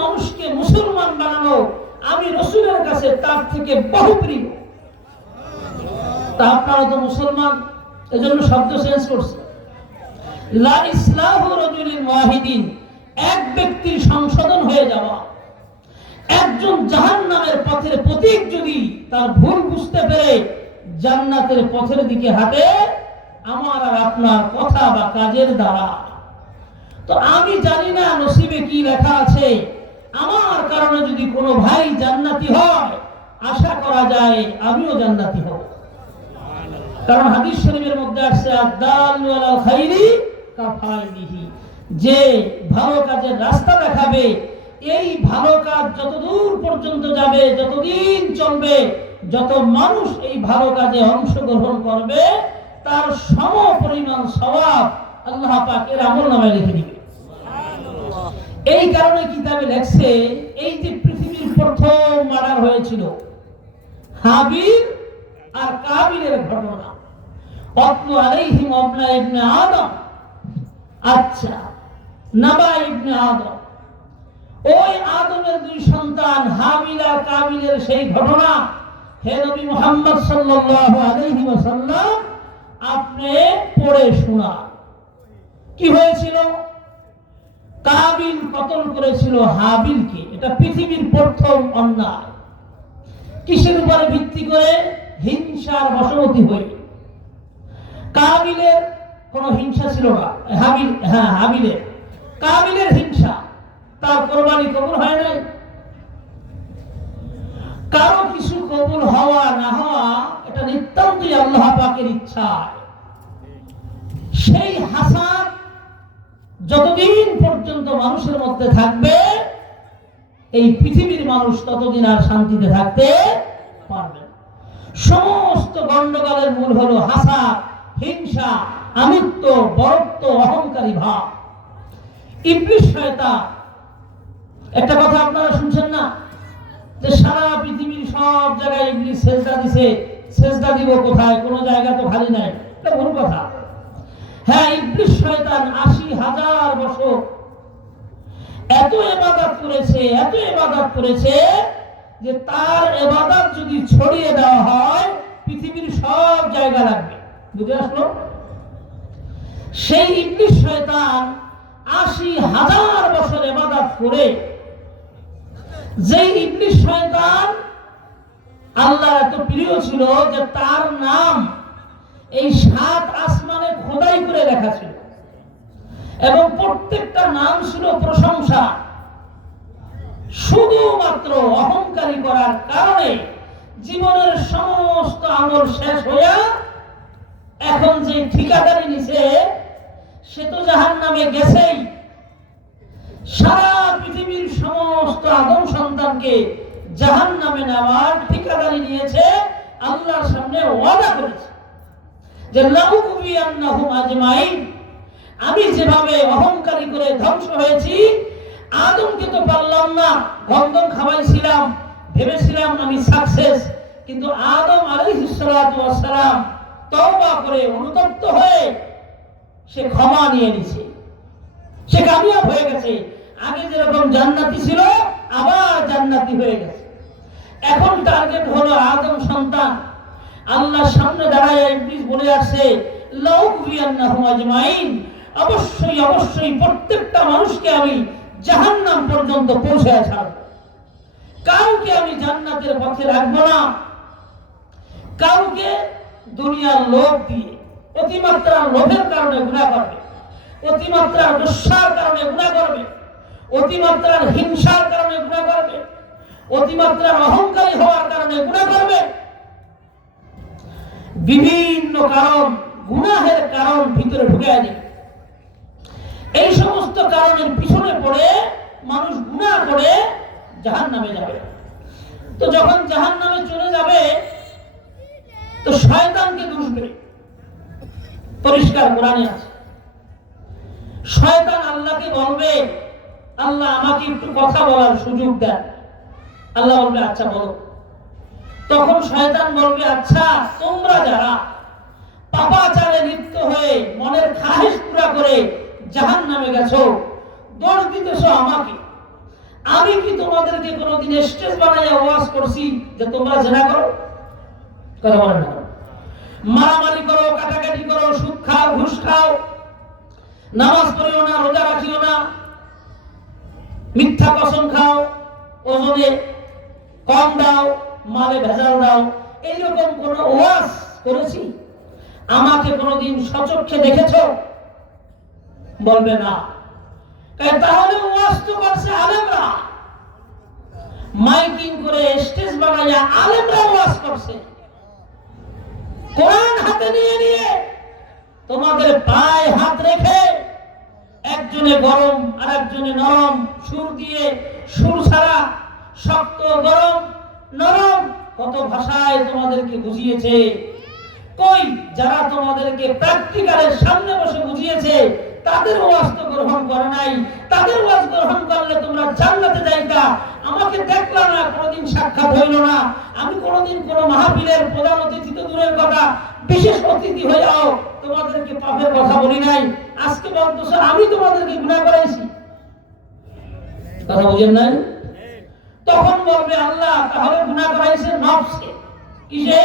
মানুষকে মুসলমান বানানো আমি রাসূলের কাছে তার থেকে বহু প্রিয়। তা আপনারা তো মুসলমান, এজন্য শব্দ চেঞ্জ করছে। লা ইসলাহু রাজুলিন ওয়াহিদিন, এক ব্যক্তির সংশোধন হয়ে যাওয়া। একজন জাহান্নামের পথের পথিক যদি তার ভুল বুঝতে পেরে জান্নাতের পথের দিকে হাঁটে, আমার আর আপনার কথা বা কাজের দ্বারা। তো আমি জানি না নসিবে কি লেখা আছে। আমার কারণে যদি কোনো ভাই জান্নাতি হয়, আশা করা যায় আমিও জান্নাতি হব। কারণ হাদিস শরীফের মধ্যে আসছে আদ-দাল্লু আলাল খাইরি কাফাইলিহি, যে ভালো কাজের রাস্তা দেখাবে, এই ভালো কাজ যতদূর পর্যন্ত যাবে, যতদিন চলবে, যত মানুষ এই ভালো কাজে অংশগ্রহণ করবে, তার সম পরিমাণ সওয়াব আল্লাহ পাক এর আমলনামায় লিখে দিবে। এই কারণে কিতাবে লেখছে, এই যে পৃথিবীর প্রথম মার্ডার হয়েছিল হাবিল আর কাবিলের ঘটনা, ওয়াতলু আলাইহিম আবনা ইবনে আদম, আচ্ছা নাবা ইবনে আদম, ওই আদমের দুই সন্তান হাবিল আর কাবিলের সেই ঘটনা হে নবী মুহাম্মদ সাল্লাল্লাহু আলাইহি ওয়াসাল্লাম আপনি পড়ে শোনান। কি হয়েছিল? কাবিল কতল করেছিল হাবিলকে, এটা পৃথিবীর প্রথম অন্যায়। কিসের উপরে ভিত্তি করে? হিংসার বশবর্তী হয়ে। কাবিলের কোনো হিংসা ছিল না, হাবিলের, কাবিলের হিংসা, তার কোরবানি কবুল হয় নাই। কারো কিছু কবুল হওয়া না হওয়া এটা নিতান্তই আল্লাহ পাকের ইচ্ছা। সেই হাসাদ যতদিন পর্যন্ত মানুষের মধ্যে থাকবে, এই পৃথিবীর মানুষ ততদিন আর শান্তিতে থাকতে পারবে। সমস্ত গন্ডগোলের মূল হলো হাসাদ, হিংসা, আমিত্ব, বরত্ব, অহংকারী ভাব। ইবলিস শয়তান, একটা কথা আপনারা শুনছেন না যে সারা পৃথিবীর সব জায়গায় ইবলিস সেজদা দিছে, সেজদা দিব কোথায়? কোনো জায়গা তো খালি নাই। এটা ভুল কথা। হ্যাঁ, ইবলিস শয়তান ৮০,০০০ বছর এত ইবাদত করেছে, এত ইবাদত করেছে যে তার ইবাদত যদি ছড়িয়ে দেওয়া হয় পৃথিবীর সব জায়গা লাগবে। বুঝে আসলো? সেই ইবলিস শয়তান ৮০,০০০ বছর ইবাদত করে, যে ইবলিস শয়তান আল্লাহর এত প্রিয় ছিল যে তার নাম এই ৭ আসমানে খোদাই করে লেখা ছিল, এবং প্রত্যেকটা নাম ছিল প্রশংসা। শুধুমাত্র অহংকারী করার কারণে জীবনের সমস্ত আমল শেষ হইয়া এখন যে ঠিকাদারি নিছে সে তো জাহান্নামে গেছেই। সারা পৃথিবীর সমস্ত আদম সন্তানকে জাহান্নামে নেওয়ার ঠিকাদারি নিয়েছে, আল্লাহর সামনে ওয়াদা করেছে যে লাউকুবিয়ান্নাহুম আজমাইন, আমি যেভাবে অহংকারী করে ধ্বংস হয়েছি, আদমকে তো পারলাম না, গন্ধম খাওয়াইছিলাম, ভেবেছিলাম আমি সাকসেস, কিন্তু আদম আলাইহিস সালাতু ওয়াস সালাম তওবা করে অনুতপ্ত হয়ে সে ক্ষমা নিয়ে নিছে, সে কামিয়াব হয়ে গেছে। আগে যেরকম জান্নাতি ছিল আবার জান্নাতি হয়ে গেছে। এখন টার্গেট হলো আদম সন্তান। আল্লাহর সামনে দাঁড়ায় ইবলিস বলে আসছে লাউকুবিয়ান্নাহুম আজমাইন, অবশ্যই অবশ্যই প্রত্যেকটা মানুষকে আমি জাহান্নাম পর্যন্ত পৌঁছায় ছাড়ব। কাউকে আমি জান্নাতের পথে রাখবো না। কাউকে দুনিয়ার লোভ দিয়ে, অতিমাত্রার লোভের কারণে গুনাহ করবে, অতিমাত্রার দুঃসার কারণে গুনাহ করবে, অতিমাত্রার হিংসার কারণে গুনাহ করবে, অতিমাত্রার অহংকারী হওয়ার কারণে গুনাহ করবে। বিভিন্ন কারণ, গুনাহের কারণ ভিতরে ঢুকে যাবে। এই সমস্ত কারণের পিছনে পড়ে মানুষ গুনাহ করে জাহান্নামে যাবে। তো যখন জাহান্নামে চলে যাবে তো শয়তানকে দুষবে। পরিষ্কার কোরআনে আছে, শয়তান আল্লাহকে বলবে আল্লাহ আমাকে একটু কথা বলার সুযোগ দেন। আল্লাহ বলবে আচ্ছা বলো। তখন শয়তান বলবে আচ্ছা তোমরা যারা পাপাচারে লিপ্ত হয়ে মনের খাহিশ পুরা করে জাহান্নামে গেছো, দোষ দিতেছো আমাকে, আমি কি তোমাদেরকে কোনোদিন স্টেজ বানাইয়া ওয়াজ করছি যে তোমরা জেনা করো? কথা বলেন না। মারামারি করো, কাটাকাটি করো, সুদ খাও, ঘুষ খাও, নামাজ পড়িও না, রোজা রাখিও না, মিথ্যা কসম খাও, ওজনে কম দাও, মালে ভেজাল দাও, এইরকম কোন ওয়াজ করেছি? আমাকে কোনোদিন সচক্ষে দেখেছো? বলবে না। তাহলে ওয়াজ তো করছে আলেমরা, মাইকিং করে স্টেজ বানাইয়া আলেমরা ওয়াজ করছে, কোরআন হাতে নিয়ে নিয়ে তোমাদের পায়ে হাত রেখে একজনে গরম আর একজনে নরম সুর দিয়ে, সুর ছাড়া শক্ত গরম নরম কত ভাষায় তোমাদেরকে বুঝিয়েছে। কই যারা তোমাদেরকে প্র্যাকটিক্যালের সামনে বসে বুঝিয়েছে তাদের ওয়াজ তো গ্রহণ করে নাই। তাদের ওয়াজ গ্রহণ করলে তোমরা জান্নাতে যাইতা। আমাকে দেখলা না, কোনোদিন সাক্ষাৎ হইল না। আমি কোনোদিন কোন মাহফিলের প্রধান অতিথি তো দূরের কথা, বিশেষ অতিথি হইয়াও তোমাদেরকে পাপের কথা বলি নাই। আজকে বলতেছো আমি তোমাদেরকে গুনাহ করাইছি। কথা বুঝেন নাই? তখন বলবে আল্লাহ তাহলে গুনাহ করাইছে নফসে, কিসে?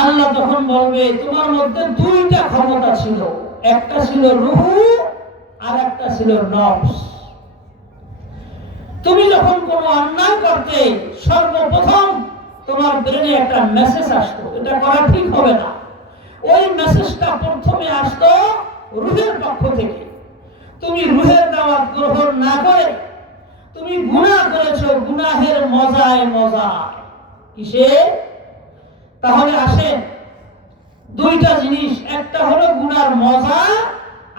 আল্লাহ তখন বলবে তোমার মধ্যে দুইটা ক্ষমতা ছিল, একটা ছিল রূহ আর একটা ছিল নফস। তুমি যখন কোন অন্যায় করতে সর্বপ্রথম তোমার ব্রেনে একটা মেসেজ আসতো, এটা করা ঠিক হবে না। ওই মেসেজটা প্রথমে আসতো রূহের পক্ষ থেকে। তুমি রূহের দাওয়াত গ্রহণ না করে তুমি গুনাহ করেছো, গুনাহের মজায় মজা। কিসে? তাহলে আসে দুইটা জিনিস, একটা হলো গুনার মজা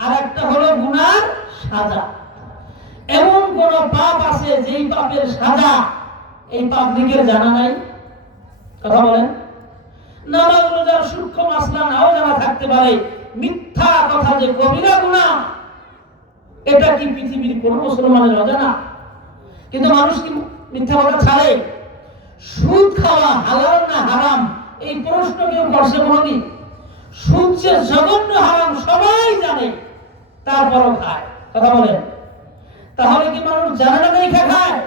আর একটা হলো গুনার সাজা। এমন কোন পাপ আছে যেই পাপের সাজা এই পাবলিকের জানা নাই? কথা বলেন। নামাজ রোজার সূক্ষ্ম মাসলা নাও জানা থাকতে পারে, মিথ্যা কথা যে কবিরা গুনাহ এটা কি পৃথিবীর কোন মুসলমানের অজানা? কিন্তু মানুষ কি মিথ্যা কথা ছাড়ে? সুদ খাওয়া হালাল না হারাম এই প্রশ্ন কেউ করছে কোনদিন? সুদ যে জঘন্য হারাম সবাই জানে, তারপরও খায়। কথা বলেন। তাহলে কি মানুষ জানে না দেখে খায়?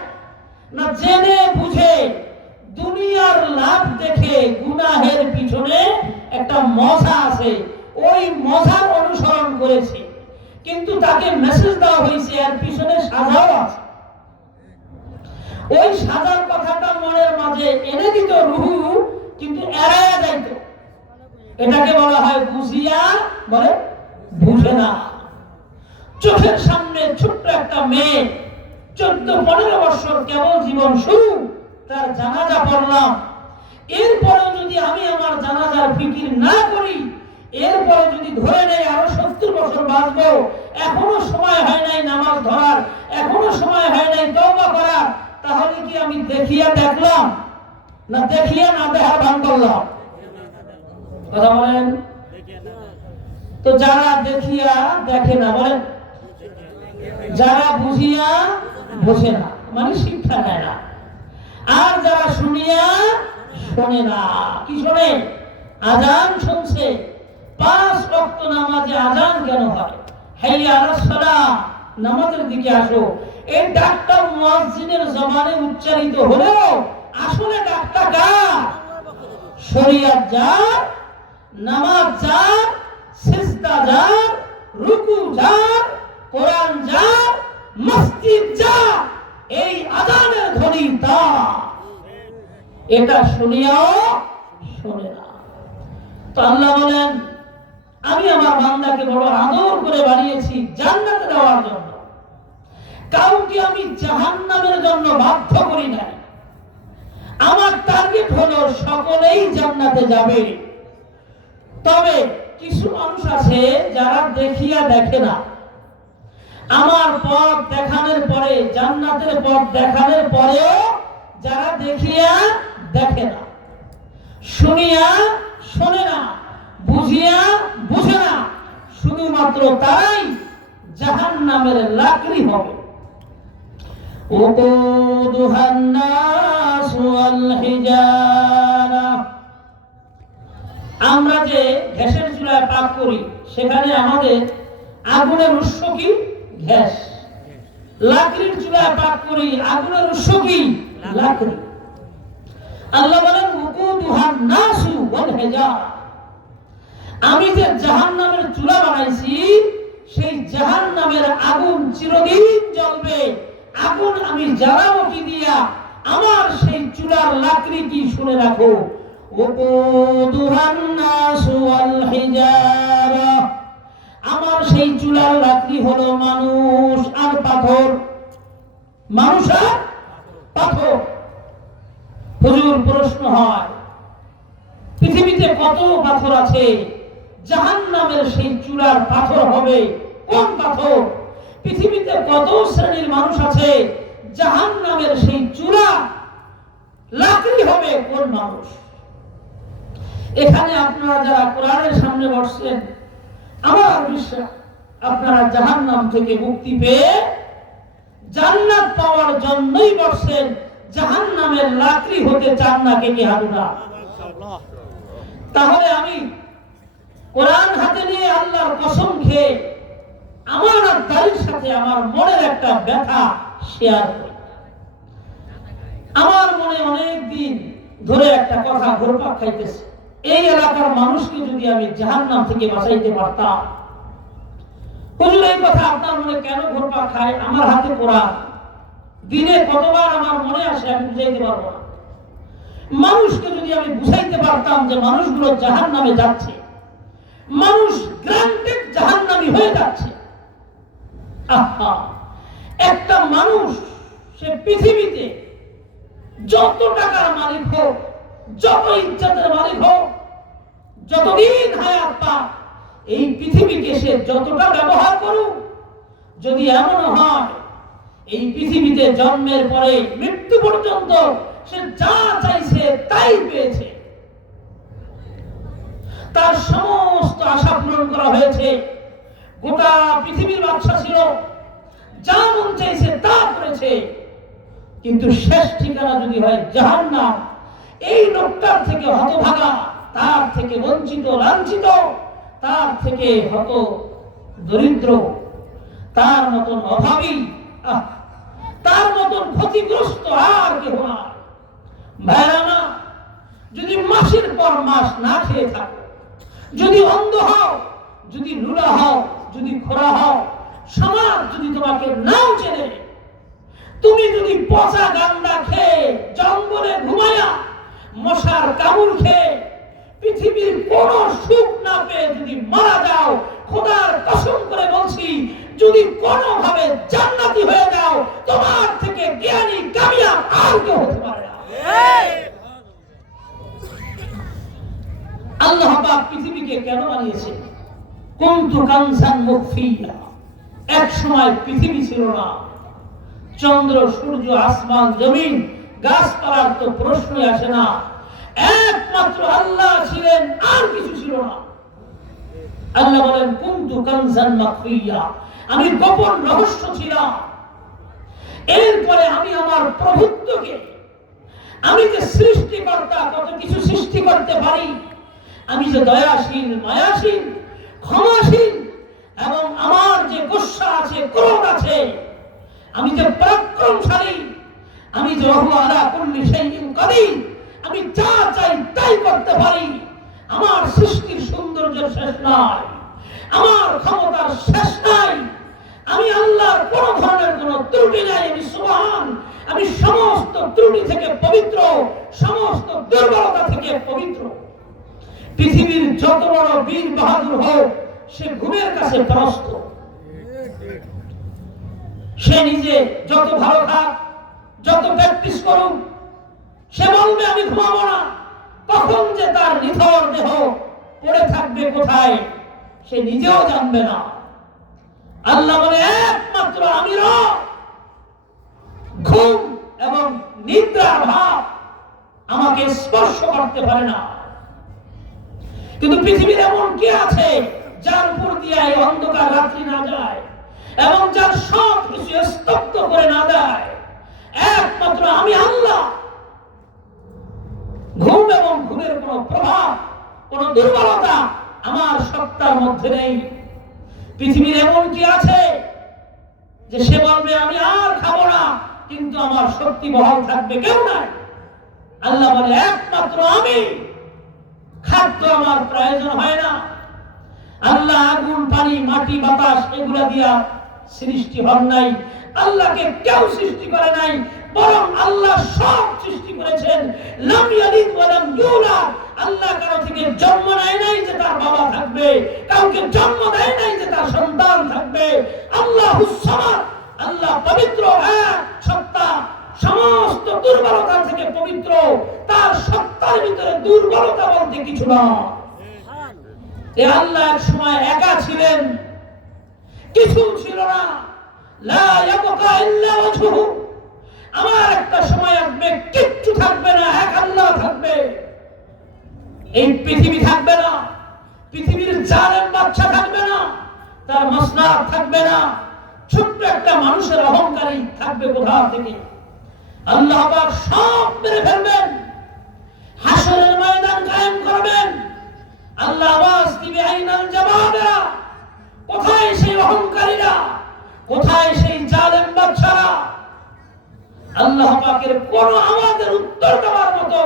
না জেনে বুঝে দুনিয়ার লাভ দেখে গুনাহের পিছনে একটা মজা আছে, ওই মজার অনুসরণ করেছে। কিন্তু তাকে মেসেজ দেওয়া হয়েছে এর পিছনে সাজাও আছে। ওই সাজার কথাটা মনের মাঝে এনে দিত রুহু, কিন্তু এড়ায়া যাইত। এটাকে বলা হয় বুঝিয়া বলে বুঝে না। চোখের সামনে ছোট্ট একটা মেয়ে 14-15 বছর কেবল জীবন শুরু, তার জানাজা পড়লাম। এরপরে যদি আমি আমার জানাজার ফিকির না করি, এরপরে যদি ধরে নেই আরো 70 বছর বাঁচবো, এখনো সময় হয় নাই নামাজ ধরার, এখনো সময় হয় নাই তওবা করার, তাহলে কি আমি দেখিয়া দেখলাম না দেখিয়া না দেখার ভান করলাম? কথা বলেন। তো যারা দেখিয়া দেখে না, বলেন, যারা বুঝিয়া বোঝে না মানে শিক্ষা নেয় না, আর যারা শুনিয়া শোনে না। কি শোনে? আজান শুনছে, 5 ওয়াক্ত নামাজে আজান কেন হয়? হাইয়া আলাস সালাহ, নামাজের দিকে আসো। এই ডাকটা মুয়াজ্জিনের জবানে উচ্চারিত হলেও আসলে ডাকটা কার? শরীয়ত যার, নামাজ যার, সিজদা যার, রুকু যার, কোরআন যার, মসজিদ যার, এই আজানের ধ্বনি তার। এটা শুনিয়াও শোনে না। তো আল্লাহ বলেন আমি আমার বান্দাকে বড় আদর করে বানিয়েছি জান্নাতে দেওয়ার জন্য। কাউকে আমি জাহান্নামের জন্য বাধ্য করি না। আমার টার্গেট হলো সকলেই জান্নাতে যাবে। তবে কিছু মানুষ আছে যারা দেখিয়া দেখে না। আমার পথ দেখানোর পরে, জান্নাতের পথ দেখানোর পরেও যারা দেখিয়া দেখে না, শুনিয়া শোনে না, বুঝিয়া বুঝে না, শুধুমাত্র তারাই জাহান্নামের লাকড়ি হবে। ওকুদুহান নাস ওয়াল হিজারা। আমরা যে গ্যাসের চুলায় পাক করি সেখানে আমাদের আগুনের উৎস কি? গ্যাস। লাকড়ির চুলায় পাক করি, আগুনের উৎস কি? লাকড়ি। আল্লাহ বলেন উকুদুহান নাসু ওয়াল হিজারা, আমি যে জাহান্নামের চুলা বানাইছি সেই জাহান্নামের আগুন চিরদিন জ্বলবে। আগুন আমি জ্বালাবো কি দিয়া? আমার সেই চুলার লাকড়ি কি? শুনে রাখো, উকুদুহান নাসু ওয়াল হিজারা, আমার সেই চুলার লাকড়ি হলো মানুষ আর পাথর। মানুষ আর পাথর। হুজুর, প্রশ্ন হয় পৃথিবীতে কত পাথর আছে? জাহান্নামের সেই চুলার পাথর হবে কোন পাথর? পৃথিবীতে কত শ্রেণীর মানুষ আছে? জাহান্নামের সেই চুলা লাকড়ি হবে কোন মানুষ? এখানে আপনারা যারা কোরআনের সামনে বসছেন, আমার বিশ্বাস আপনারা জাহান্নাম থেকে মুক্তি পেয়ে জান্নাত পাওয়ার জন্যই বসছেন। জাহান্নামের লাকড়ি হতে চান না? কে কে হাত উঠান। তাহলে আমি কোরআন হাতে নিয়ে আল্লাহর কসম খেয়ে আমার আর দাড়ির সাথে আমার মনের একটা ব্যথা শেয়ার করি। আমার মনে অনেক দিন ধরে একটা কথা ঘুরপাক খাইতেছে, এই এলাকার মানুষকে যদি আমি জাহান্নাম থেকে বাঁচাইতে পারতাম। হুজুর, এই কথা আপনার মনে কেন ঘুরপাক খায়? আমার হাতে কোরআন, দিনে কতবার আমার মনে আসে আমি বুঝাইতে পারবো না। মানুষকে যদি আমি বুঝাইতে পারতাম যে মানুষগুলো জাহান্নামে যাচ্ছে, মানুষ গ্রান্টেড জাহান্নামী হয়ে যাচ্ছে। আহা, একটা মানুষ সে পৃথিবীতে যত টাকার মালিক হোক, যত ইজ্জতের মালিক হোক, যতদিন হায়াত পাক, এই পৃথিবীকে সে যতটা ব্যবহার করুক, যদি এমন হয় এই পৃথিবীতে জন্মের পরে মৃত্যু পর্যন্ত সে যা চাইছে তাই পেয়েছে, তার সমস্ত আশা পূরণ করা হয়েছে, গোটা পৃথিবীর বাদশা ছিল, যা মন চাইছে তা করেছে, কিন্তু শেষ ঠিকানা যদি হয় জাহান্নাম, এই লোকটার থেকে হতভাগা, তার থেকে বঞ্চিত লাঞ্ছিত, তার থেকে হত দরিদ্র, তার মতন অভাবী, তার মতন ক্ষতিগ্রস্ত আর কেউ না। ভাইরানা, যদি মাসের পর মাস না খেয়ে থাকো, যদি অন্ধ হও, যদি লুলা হও, যদি খোরা হও, সমাজ যদি তোমাকে নাও চেনে, তুমি যদি পচা গান্দা খেয়ে, জঙ্গলে ঘুমায়া, মশার কামড় খেয়ে, পৃথিবীর কোন সুখ না পেয়ে যদি মারা যাও, খোদার কসম করে বলছি, যদি কোনোভাবে জান্নাতি হয়ে যাও, তোমার থেকে জ্ঞানী কামিয়াব আর কেউ হতে পারে না। আল্লাহ পাক পৃথিবীকে কেন বানিয়েছে? কুনতু কানসান মুখফিয়া, এক সময় পৃথিবী ছিল না, চন্দ্র সূর্য আসমান জমিন গাছপালার তো প্রশ্নই আসে না, একমাত্র আল্লাহ ছিলেন, আর কিছু ছিল না। আল্লাহ বলেন কুনতু কানসান মুখফিয়া, আমি গোপন রহস্য ছিলাম। এরপরে আমি আমার প্রভুত্বকে, আমি যে সৃষ্টিকর্তা, কত কিছু সৃষ্টি করতে পারি, আমি যে দয়াশীল, মায়াশীল, ক্ষমাশীল, এবং আমার যে গুসা আছে, ক্রোধ আছে, আমি যে পরাক্রমশালী, আমি যে ওয়া আলা কুল্লি শাইইন কাদির, আমি যা চাই তাই করতে পারি। আমার সৃষ্টির সৌন্দর্যের শেষ নাই, আমার ক্ষমতার শেষ নাই, আমি আল্লাহর কোন ধরনের কোন ত্রুটি নাই। আমি সুবহান, আমি সমস্ত ত্রুটি থেকে পবিত্র, সমস্ত দুর্বলতা থেকে পবিত্র। পৃথিবীর যত বড় বীর বাহাদুর হোক, সে ঘুমের কাছে পরস্ত। সে নিজে যত ভালো খাক, যত প্র্যাকটিস করুক, সে বলবে আমি ঘুমাবো না, তখন যে তার নিথর দেহ পড়ে থাকবে কোথায় সে নিজেও জানবে না। আল্লাহ বলে একমাত্র আমি ঘুম এবং নিদ্রার ভাব আমাকে স্পর্শ করতে পারে না। কিন্তু পৃথিবীর এমন কে আছে যার উপর দিয়ে এই অন্ধকার রাত্রি না যায় এবং যার সব কিছু স্তব্ধ করে না দেয়? একমাত্র আমি আল্লাহ। ঘুম এবং ঘুমের কোন প্রভাব, কোন দুর্বলতা আমার সত্তার মধ্যে নেই। পৃথিবীর এমন কি আছে যে সে বলবে আমি আর খাবো না, কিন্তু আমার শক্তি বহাল থাকবে কেউ নাই। আল্লাহ বলে একমাত্র আমি, খাদ্য আমার প্রয়োজন হয় না। আল্লাহ আগুন, পানি, মাটি, বাতাস এগুলা দিয়া সৃষ্টি হন নাই। আল্লাহকে কেউ সৃষ্টি করে নাই, বরং আল্লাহ সব সৃষ্টি করেছেন। লাম ইয়ালিদ ওয়া লাম ইউলাদ, আল্লাহ কারো থেকে জন্ম নেয় নাই যে তার বাবা থাকবে, কাউকে জন্ম দেয় নাই যে তার সন্তান থাকবে। আল্লাহুস সামাদ, আল্লাহ পবিত্র, এক সত্তা, সমস্ত দুর্বলতা থেকে পবিত্র। তার সত্তার ভিতরে দুর্বলতা বলতে কিছু না। এ আল্লাহ এক সময় একা ছিলেন, কিছু ছিল না। লা ইয়াবকা ইল্লা ওয়াজহু, আমার একটা সময় আসবে কিচ্ছু থাকবে না, এক আল্লাহ থাকবে। এই পৃথিবী থাকবে না, পৃথিবীর জালেম বাদশা থাকবে না, তার মসনদ থাকবে না, ছোট্ট একটা মানুষের অহংকারী থাকবে কোথা থেকে। আল্লাহ পাক সব মেরে ফেলবেন, হাসরের ময়দান কায়েম করবেন। আল্লাহ আওয়াজ দিবে আইনাল জামাতেরা, কোথায় সেই অহংকারীরা, কোথায় সেই জালেম বাদশারা। আল্লাহ পাকের কোন আওয়াজের উত্তর দেওয়ার মতো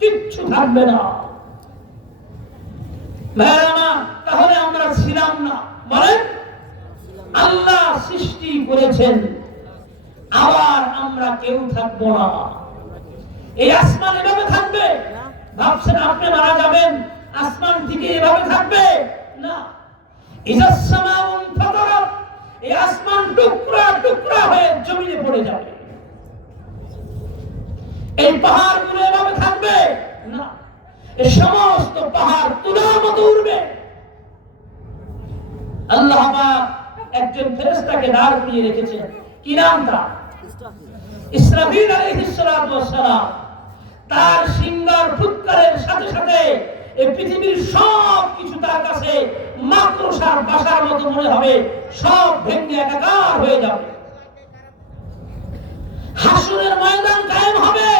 কিচ্ছু থাকবে না। ভাইরা, তাহলে আমরা ছিলাম না, বলেন আল্লাহ সৃষ্টি করেছেন, আবার আমরা কেউ থাকবো না। এই আসমান এভাবে থাকবে? ভাবছেন আপনি মারা যাবেন, আসমান থেকে এভাবে থাকবে না। ইজাস সামাউন ফাতারাত, এই আসমান টুকরা টুকরা হয়ে জমিনে পড়ে যাবে। এই পাহাড়গুলো এভাবে থাকবে না, এই সমস্ত পাহাড় তুলার মতো উড়বে। আল্লাহ পাক একজন ফেরেশতাকে দাঁড় করিয়ে রেখেছেন, কি নাম তার? ইসরাফিল আলাইহিস সালাতু ওয়াস সালাম। তার সিংহার ফুৎকারের সাথে সাথে এই পৃথিবীর সব কিছু তার কাছে মাকড়সার বাসার মতো মনে হবে, সব ভেঙে একাকার হয়ে যাবে। হাসরের ময়দান কায়েম হবে,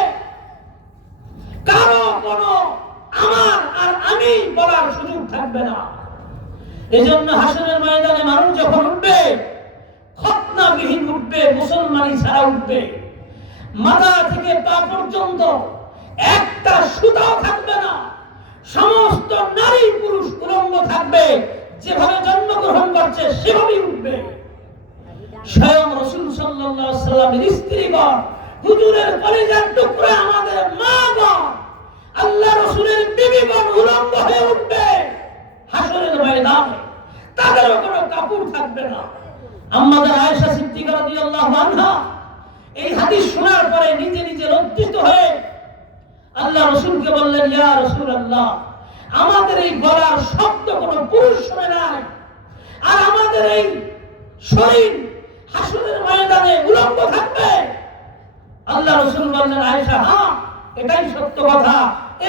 কারো কোনো আমার আর আমি বলার সুযোগ থাকবে না। এজন্য হাসরের ময়দানে মানুষ যখন উঠবে, খতনাবিহীন উঠবে, মুসলমানি ছাড়া উঠবে। মাথা থেকে পা পর্যন্ত একটা সুতাও থাকবে না, সমস্ত নারী পুরুষ উলঙ্গ থাকবে, যেভাবে জন্মগ্রহণ করছে সেভাবেই উঠবে। স্বয়ং রাসূল সাল্লাল্লাহু আলাইহি সাল্লামের স্ত্রীগণ, হুজুরের কলিজার টুকরা আমাদের মাগণ, আল্লাহ রাসূলের বিবিগণ উলঙ্গ হয়ে উঠবে হাসরের ময়দানে, তাদেরও কোনো কাপড় থাকবে না। আম্মাদের আয়েশা সিদ্দিকা রাদিয়াল্লাহু আনহা এই হাদিস শোনার পরে নিজে নিজে লজ্জিত হয়ে আল্লাহ রাসূলকে বললেন, ইয়া রাসূলুল্লাহ, আমাদের এই গলার শব্দ কোনো পুরুষ শুনে নাই, আর আমাদের এই শরীর হাসরের ময়দানে উলঙ্গ থাকবে। আল্লাহ রাসূল বললেন, আয়েশা, হ্যাঁ এটাই সত্য কথা,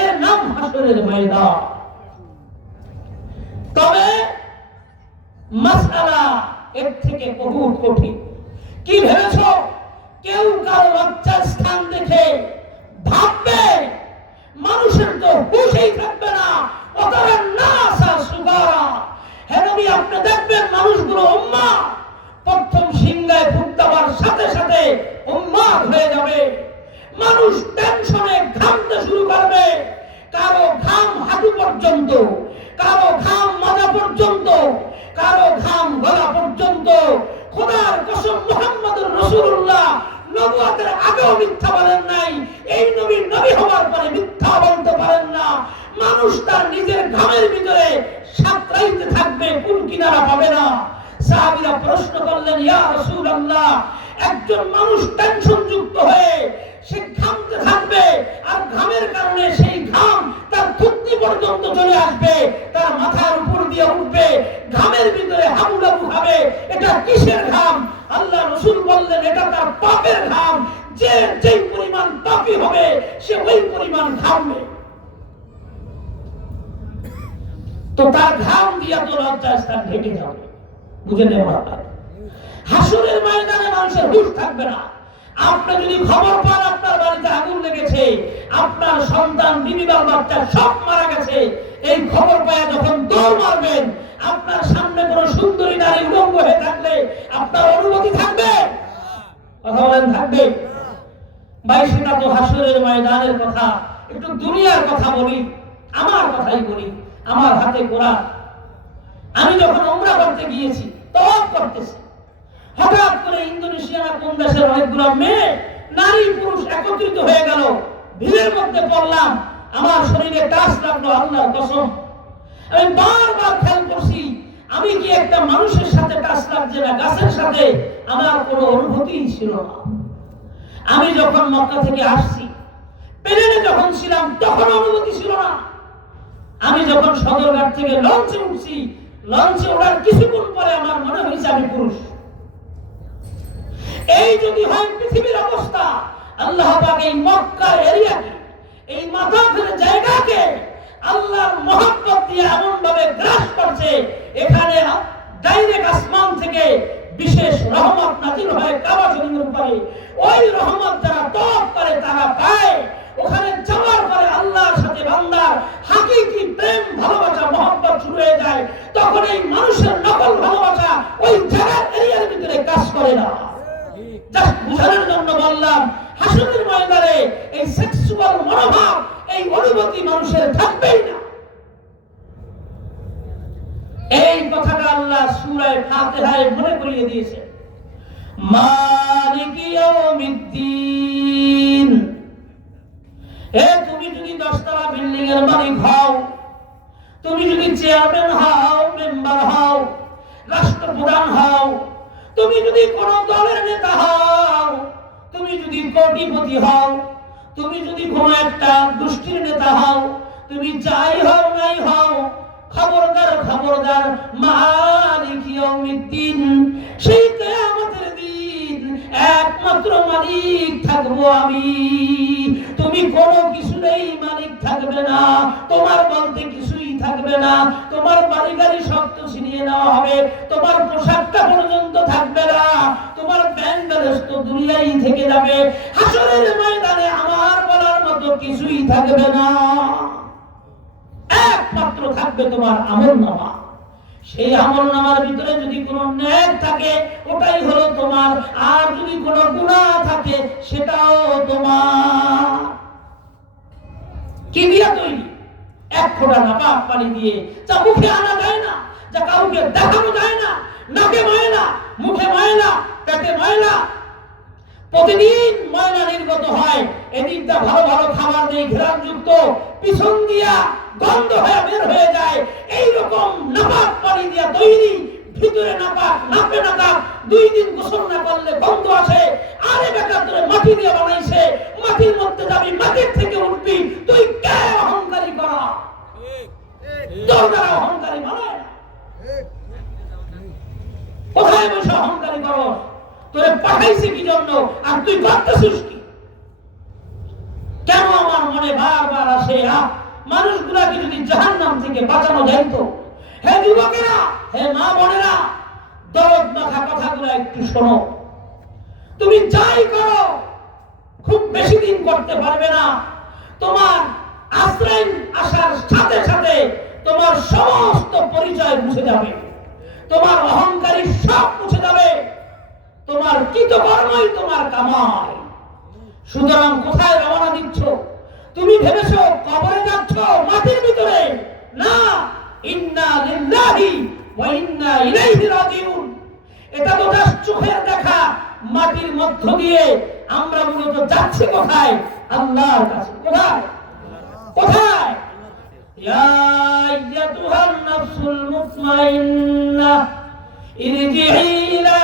এর নাম হাসরের ময়দান। তবে মাসআলা এর থেকে বহু কঠিন। কি ভেবেছো কেউ কারো লজ্জার স্থান দেখে ভাববে? মানুষের তো হুঁশই থাকবে না। ওতারা নাসা সুগারা, হে নবী আপনি দেখবেন মানুষগুলো উম্মাহ, প্রথম সিংহায় ফুট দেওয়ার সাথে সাথে উম্মাহ হয়ে যাবে। মানুষ টেনশনে ঘামতে শুরু করবে, কারো ঘাম হাঁটু পর্যন্ত, কারো ঘাম মাজা পর্যন্ত, কারো ঘাম গলা পর্যন্ত। খোদার কসম, মুহাম্মদুর রাসূলুল্লাহ নবুয়তের আগেও মিথ্যা বলেন নাই, এই নবী নবী হওয়ার পরে মিথ্যা বলতে পারেন না। মানুষ তার নিজের ঘামের ভিতরে সাঁতরাইতে থাকবে, কোন কিনারা পাবে না। সাহাবীরা প্রশ্ন করলেন, ইয়া রাসূলুল্লাহ, একজন মানুষ টেনশন যুক্ত হয়ে সে ঘামতে থাকবে, আর ঘামের কারণে সেই ঘাম তার থুতনি পর্যন্ত চলে আসবে, তার মাথার উপর দিয়ে উঠবে, ঘামের ভিতরে হাবুডাবু খাবে, এটা কিসের ঘাম? আল্লাহ রাসূল বললেন, এটা তার পাপের ঘাম। যে যেই পরিমাণ পাপী হবে সে ওই পরিমাণ ঘামবে। তো তার ঘাম দিয়া তো লজ্জার স্থান ঢেকে যাবে, বুঝে নেওয়া হবে। হাসরের ময়দানে মানুষের হুঁশ থাকবে না। আপনি যদি খবর পান আপনার বাড়িতে আগুন লেগেছে, আপনার সন্তান, বিবি, বাচ্চা সব মারা গেছে, এই খবর পায় যখন দৌড় মারবেন, আপনার সামনে কোনো সুন্দরী নারী উলঙ্গ হয়ে থাকলে আপনার অনুমতি থাকবে? কথা বলেন, থাকবে? ভাই, সেটা তো হাসরের ময়দানের কথা। একটু দুনিয়ার কথা বলি, আমার কথাই বলি। আমার হাতে কোরআন। আমি যখন উমরা করতে গিয়েছি, তওয়াফ করতেছি, হঠাৎ করে ইন্দোনেশিয়া না কোন দেশের অনেকগুলো মেয়ে, নারী পুরুষ একত্রিত হয়ে গেল। ভিড়ের মধ্যে পড়লাম, আমার শরীরে টাচ লাগলো, আল্লাহর কসম। আমি বারবার খেয়াল করছি, আমি কি একটা মানুষের সাথে টাচ লাগছে না গাছের সাথে, আমার কোনো অনুভূতি ছিল না। আমি যখন মক্কা থেকে আসছি, প্লেনে যখন ছিলাম তখন অনুভূতি ছিল না। আমি যখন সদরঘাট থেকে লঞ্চে উঠছি, লঞ্চে ওঠার কিছুক্ষণ পরে আমার মনে হয়েছে আমি পুরুষ। এই যদি হয় পৃথিবীর অবস্থা, আল্লাহ পাক এই মক্কা এরিয়াকে, এই মাথাফের জায়গাকে আল্লাহর মহব্বত দিয়ে এমন ভাবে গ্রাস করছে, এখানে ডাইরেক্ট আসমান থেকে বিশেষ রহমত নাযিল হয় কাবা শরীফের উপরে। ওই রহমত যারা তওয়াফ করে তারা পায়। ওখানে যাওয়ার পরে আল্লাহর সাথে বান্দার হাকিকি প্রেম, ভালোবাসা, মহব্বত শুরু হয়ে যায়। তখন এই মানুষের নকল ভালোবাসা ওই জায়গার এরিয়ার ভিতরে কাজ করে না। জাস্ট বুঝানোর জন্য বললাম, হাসরের ময়দানে এই সেক্সুয়াল মনোভাব, এই অনুভূতি মানুষের থাকবেই না। এই কথাটা আল্লাহ সূরা ফাতিহায় মনে করিয়ে দিয়েছে। মালিকি ইয়াউমিদ্দিন। তুমি যদি 10 তলা বিল্ডিং এর মালিক হও, তুমি যদি চেয়ারম্যান হও, মেম্বার হও, রাষ্ট্রপ্রধান হও, তুমি যদি কোন দলের নেতা হও, তুমি যদি কোটিপতি হও, তুমি যদি কোন একটা গোষ্ঠীর নেতা হও, তুমি যাই হও নাই হও, খবরদার খবরদার, মালিক ইয়াউমিদ্দিন, সেই কিয়ামতের দিন একমাত্র মালিক থাকবো আমি। তুমি কোনো কিছুরই মালিক থাকবে না, তোমার বলতে কিছুই থাকবে না। তোমার বাড়ি গাড়ি সব তো ছিনিয়ে নেওয়া হবে, তোমার পোশাকটা পর্যন্ত থাকবে না, তোমার ব্যাংক ব্যালেন্স তো দুনিয়ায় থেকে যাবে। হাসরের ময়দানে আমার বলার মতো কিছুই থাকবে না, একমাত্র থাকবে তোমার আমলনামা। সেই আমলনামার ভিতরে যদি কোনো নেক থাকে ওটাই হলো তোমার, আর যদি কোনো গুনাহ থাকে সেটাও তোমার। কি দিয়া তৈরি? এক ফোঁটা নাপাক পানি দিয়ে, যা মুখে আনা যায় না, যা কাউকে দেখানো যায় না। নাকে ময়লা, মুখে ময়লা, পেটে ময়লা, প্রতিদিন ময়লা নির্গত হয়। এদিকটা ভালো ভালো খাবার নেই, ঘ্রাণযুক্ত, পিছন দিয়া গন্ধ হয়ে বের হয়ে যায়। এইরকম নাপাক পানি দিয়া তৈরি, ভিতরে নাপাক, নাপে নাপাক। 2 দিন গোসল না করলে গন্ধ আসে। আরে বেটা, তোরে মাটি দিয়ে বানাইছে, মাটির মধ্যে যাবি, মাটির থেকে উঠবি। তুই কে অহংকারী করা? তোর দ্বারা অহংকারী বানায়। কোথায় বসে অহংকারী করো? তোরে পাঠাইছে কি জন্য, আর তুই করতেছিস কি? কেন আমার মনে বারবার আসে, মানুষগুলাকে যদি জাহান্নাম থেকে বাঁচানো যাইত। হে যুবকেরা, হে মা বোনেরা, দরদ মাখা কথাগুলো একটু শোনো। তুমি যাই করো, খুব বেশি দিন করতে পারবে না। তোমার আশ্রয় আসার সাথে সাথে তোমার সমস্ত পরিচয় মুছে যাবে, তোমার অহংকারী সব মুছে যাবে, তোমার কৃতকর্মই তোমার কামাই। সুতরাং কোথায় রওনা দিচ্ছ? তুমি ভেবেছো কবরে যাচ্ছ, মাটির ভিতরে? না, ইন্না লিল্লাহি ওয়া ইন্না ইলাইহি রাজিউন। এটা তো জাস্ট চোখের দেখা, মাটির মধ্য দিয়ে আমরা মূলত যাচ্ছি কোথায়? আল্লাহর কাছে। কোথায়? কোথায়? ইয়া আইয়াতুহান নাফসুল মুতমাইন্নাহ ইরজিই ইলা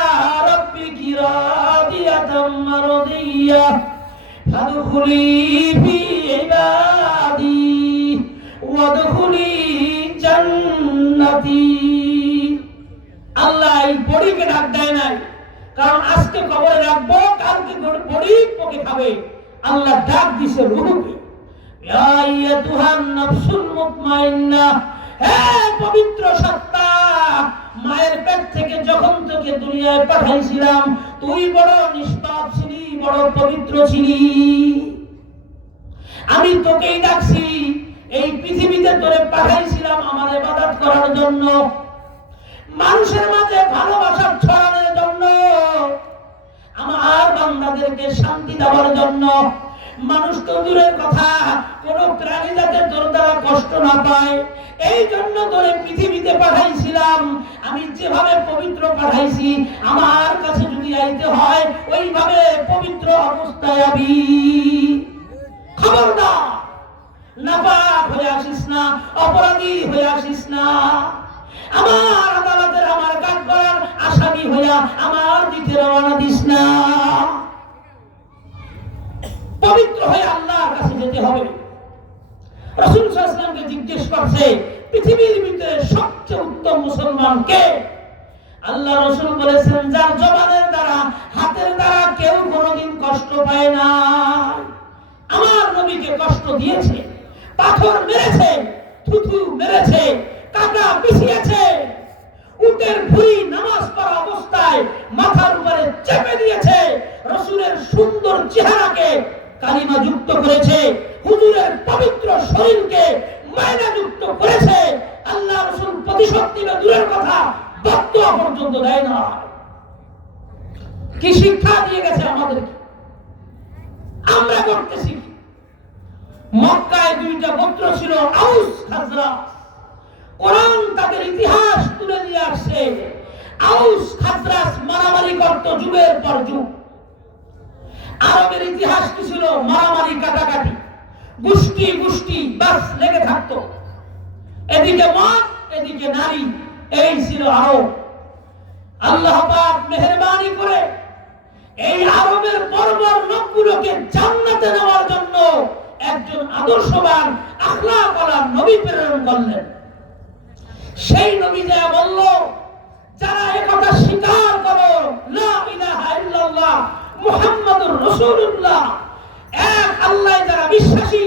রাব্বিকি রাদিয়াতাম মারদিয়াহ ফাদখুলি ফি ইবাদি ওয়াদখুলি জান্নাতি। আল্লাহ এই বড়িকে ডাক দেয় নাই, কারণ আজকে কবরে রাখবো, কালকে বড়ি পোকে খাবে। আল্লাহ ডাক দিছে রূহকে, ইয়া আইয়াতুহান নাফসুল মুতমাইন্নাহ, হে পবিত্র সত্তা, মায়ের পেট থেকে যখন তোকে দুনিয়ায় পাঠাইছিলাম, তুই বড় নিষ্পাপ ছিলি, বড় পবিত্র ছিলি। আমি তোকেই ডাকছি, এই পৃথিবীতে তোরে পাঠাইছিলাম আমার ইবাদত করার জন্য। মানুষের মাঝে ভালোবাসা ছড়ানোর জন্য, আমার বান্দাদেরকে শান্তি দেওয়ার জন্য, মানুষ তো দূরের কথা কোন প্রাণী যাতে তোর দ্বারা কষ্ট না পায় এই জন্য তোরে পৃথিবীতে পাঠাইছিলাম। আমি যেভাবে পবিত্র পাঠাইছি আমার কাছে যদি আইতে হয় ওইভাবে পবিত্র অবস্থায় আবি। খবরদার নাপাক হয়ে আসিস না, অপরাধী হয়ে আসিস না, আমার আদালতের আমার কাঠগড়ার আসামি হইয়া আমার দিকে রওনা দিস না। পবিত্র হয়ে আল্লাহর কাছে যেতে হবে। রাসূল সাল্লাল্লাহু আলাইহি ওয়াসাল্লামকে জিজ্ঞেস করছে পৃথিবীর ভিতরে সবচেয়ে উত্তম মুসলমান কে? আল্লাহ রাসূল বলেছেন যার জবানের দ্বারা হাতের দ্বারা কেউ কোনোদিন কষ্ট পায় না। আমার নবীকে কষ্ট দিয়েছে, পাথর মেরেছে, থুথু মেরেছে, কাটা পিছিয়েছে, উটের ভুঁড়ি নামাজ পড়া অবস্থায় মাথার উপরে চেপে দিয়েছে, রাসূলের সুন্দর চেহারাকে কালিমা যুক্ত করেছে, হুজুরের পবিত্র শরীরকে মায়না যুক্ত করেছে। আল্লাহ রাসূল প্রতিশোধ দিবে দূরের কথা, বদদুয়া পর্যন্ত দেয় না। কি শিক্ষা দিয়ে গেছে আমাদেরকে, আমরা করতেছি কি? মক্কায় দুইটা গোত্র ছিল আউস খাজরাজ। কোরআন তাদের ইতিহাস তুলে নিয়ে আসছে। আউস খাজরাজ মারামারি করত যুগের পর যুগ। আরবের ইতিহাস কি ছিল? মারামারি, কাটাকাটি, গোষ্ঠী গোষ্ঠী বাস লেগে থাকতো, এদিকে মদ এদিকে নারী, এই ছিল আরব। আল্লাহ পাক মেহেরবানি করে এই আরবের বর্বর লোকগুলোকে জান্নাতে নেওয়ার জন্য একজন আদর্শবান আখলাকওয়ালা নবী প্রেরণ করলেন। সেই নবী যা বলল, যারা একথা স্বীকার করো লা ইলাহা ইল্লাল্লাহ মুহাম্মাদুর রাসূলুল্লাহ, এক আল্লাহ যারা বিশ্বাসী,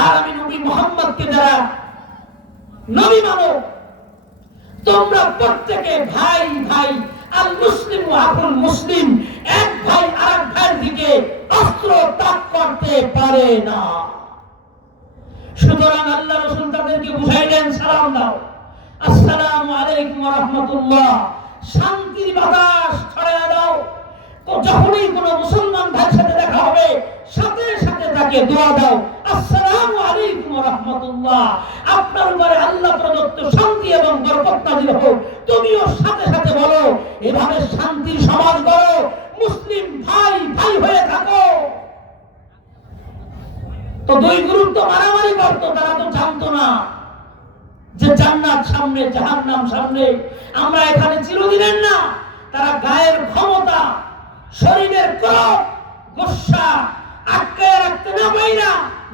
আর আমি নবী মুহাম্মদকে যারা নবী মানো, তোমরা প্রত্যেকে ভাই ভাই, আল মুসলিমু আখুল মুসলিম, এক ভাই আরেক ভাইয়ের দিকে অস্ত্র তাক করতে পারে না। সুতরাং আল্লাহ রাসূল তাদেরকে বুঝাইলেন, সালাম দাও, আসসালামু আলাইকুম ওয়া রাহমাতুল্লাহ, শান্তির বাতাস ছড়াইয়া দাও। যখনই কোনো মুসলমান ভাইয়ের সাথে দেখা হবে সাথে সাথে তাকে দোয়া দাও, আসসালামু আলাইকুম ওয়া রাহমাতুল্লাহ, আপনার উপরে আল্লাহ প্রদত্ত শান্তি এবং বরকত নাযিল হোক। তুমিও সাথে সাথে বলো, এভাবে শান্তির সমাজ গড়ো, মুসলিম ভাই ভাই হয়ে থাকো। তো দুই গ্রুপ তো মারামারি করতো, তারা তো জানতো না যে জান্নাত সামনে জাহান্নাম সামনে, আমরা এখানে চিরদিনের না। তারা গায়ের ক্ষমতা, শরীরের ক্রোধ, গোসা আটকে রাখতে না পাইরা